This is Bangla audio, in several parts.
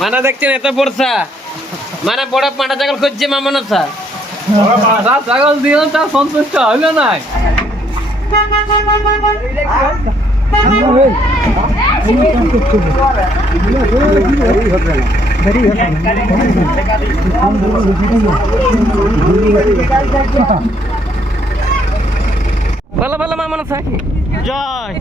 মানে দেখছেন এত বর্ষা মানে বড় পাঁটা ছাগল খুঁজছে মামনের সা পাঁঠা ছাগল দিও তা সন্তুষ্ট হইল নাই। ভালো ভালো মামন থাকি জয়।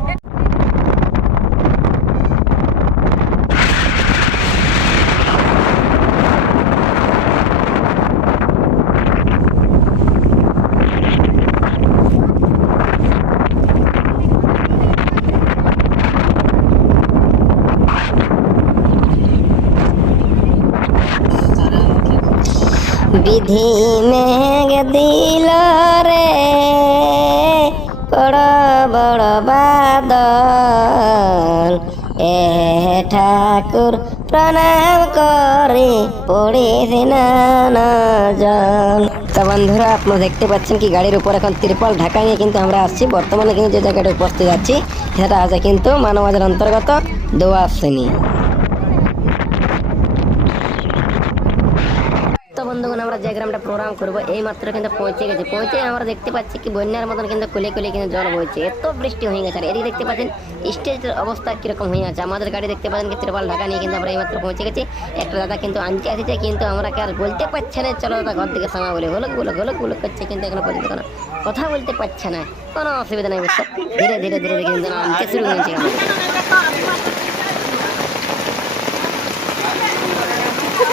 বিধি মেঘ দিল রে। বড় বড় বাদল, এ ঠাকুর প্রণাম করে পড়েছে না জল তো বন্ধুরা, আপনারা দেখতে পাচ্ছেন কি গাড়ির উপর এখন ত্রিপল ঢাকা নিয়ে কিন্তু আমরা আসছি। বর্তমানে কিন্তু যে জায়গাটা উপস্থিত আছি, সেটা আছে কিন্তু মানবাজার অন্তর্গত দোয়া শ্রেণি। বন্ধুগণ, আমরা যে গ্রামটা প্রোগ্রাম করব, এই মাত্র কিন্তু পৌঁছে গেছে। পৌঁছে আমরা দেখতে পাচ্ছি কি বন্যার মতন কিন্তু কুলে কুলে কিন্তু জল বইছে। এত বৃষ্টি হয়ে গেছে। আর এদিকে দেখতে পাচ্ছেন, স্টেজের অবস্থা কীরকম হয়ে আছে। আমাদের গাড়ি দেখতে পাচ্ছেন কি, ত্রিপাল ঢাকা নিয়ে কিন্তু আমরা এই মাত্র পৌঁছে গেছি। একটা দাদা কিন্তু আনতে আসছে, কিন্তু আমরা কে আর বলতে পারছে না, চলো দাদা, ঘর থেকে সামা বলে। হলুক বলে হলুক বলুক করছে কিন্তু এখনও পর্যন্ত কোনো কথা বলতে পারছে না। কোনো অসুবিধা নেই ধীরে ধীরে ধীরে ধীরে কিন্তু আনতে শুরু হয়েছে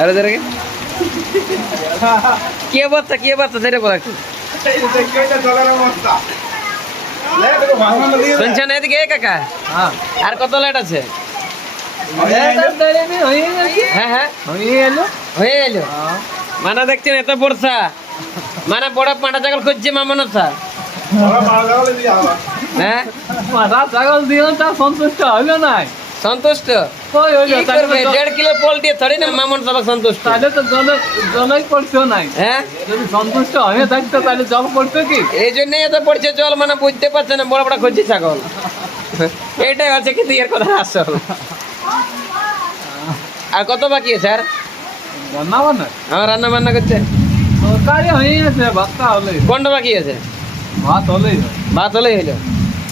আরে ধরে কি অবস্থা কি অবস্থা সেটা বলা শুনছেন এদিকে কাকা? হ্যাঁ আর কত লেট আছে। মানে দেখছেন এত বর্ষা মানে বড় পাঁটা ছাগল খুঁজছে মামনের সা হ্যাঁ? পাঁঠা ছাগল দিও তা সন্তুষ্ট হইল নাই। সন্তুষ্ট? কই হইল তাহলে দেড় কিলো পোল্ট্রি থরি না মামন সবাই সন্তুষ্ট? তাহলে তো জলে জলেই পড়ছেও নাই। হ্যাঁ? যদি সন্তুষ্ট হয়ে থাকতো তাহলে জল পড়তো কি? এই জন্যই এত পড়ছে জল মানে বুঝতে পারছে না বড় বড় খুঁজছে ছাগল। এটাই হচ্ছে কিন্তু এর কথা আসল। আর কত বাকি আছে আর বানাবো না আমার রান্না বান্না করছে? তরকারি হয়ে গেছে ভাতটা হলেই কোনটা বাকি আছে? ভাত হলেই হয়। ভাত হলেই হইল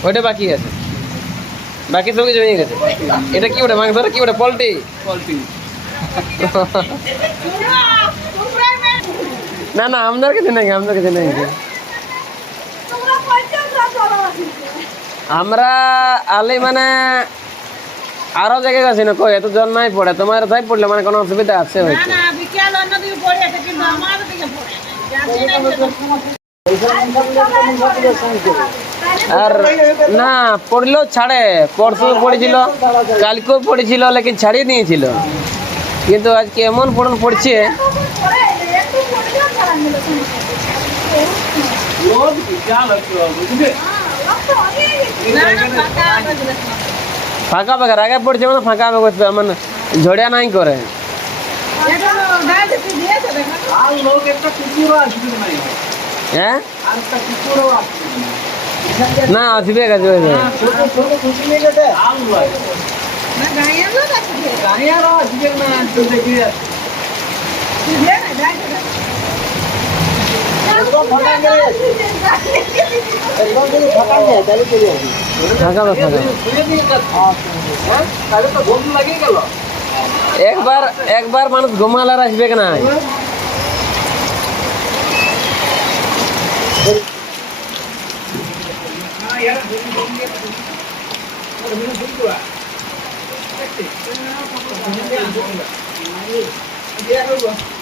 ওইটা বাকি আছে। বাকি সব কিছু হয়ে গেছে। এটা কি ওটা মাংস কি ওটা পোল্ট্রি? পোলট্রি। না না আমাদের কাছে নেই আমাদের কাছে নেই। আমরা আলি মানে আরও জায়গায় আছি না কই এত জল নাই পড়ে। তোমার তাই পড়লে মানে কোনো অসুবিধা আছে হয়তো? আর না পড়ল ছাড়ে পরশু পড়েছিল কালকেও পড়েছিল লেকিন ছাড়িয়ে নিয়েছিল। কিন্তু আজকে এমন পড়ন পড়ছে ফাঁকা ফাঁকা আগে পড়ছে মানে ফাঁকা ফাঁকা মানে ঝড়িয়া নাই করে। হ্যাঁ? না আসবে গেল একবার একবার মানুষ ঘুমালার আসবে না biar bumi bumi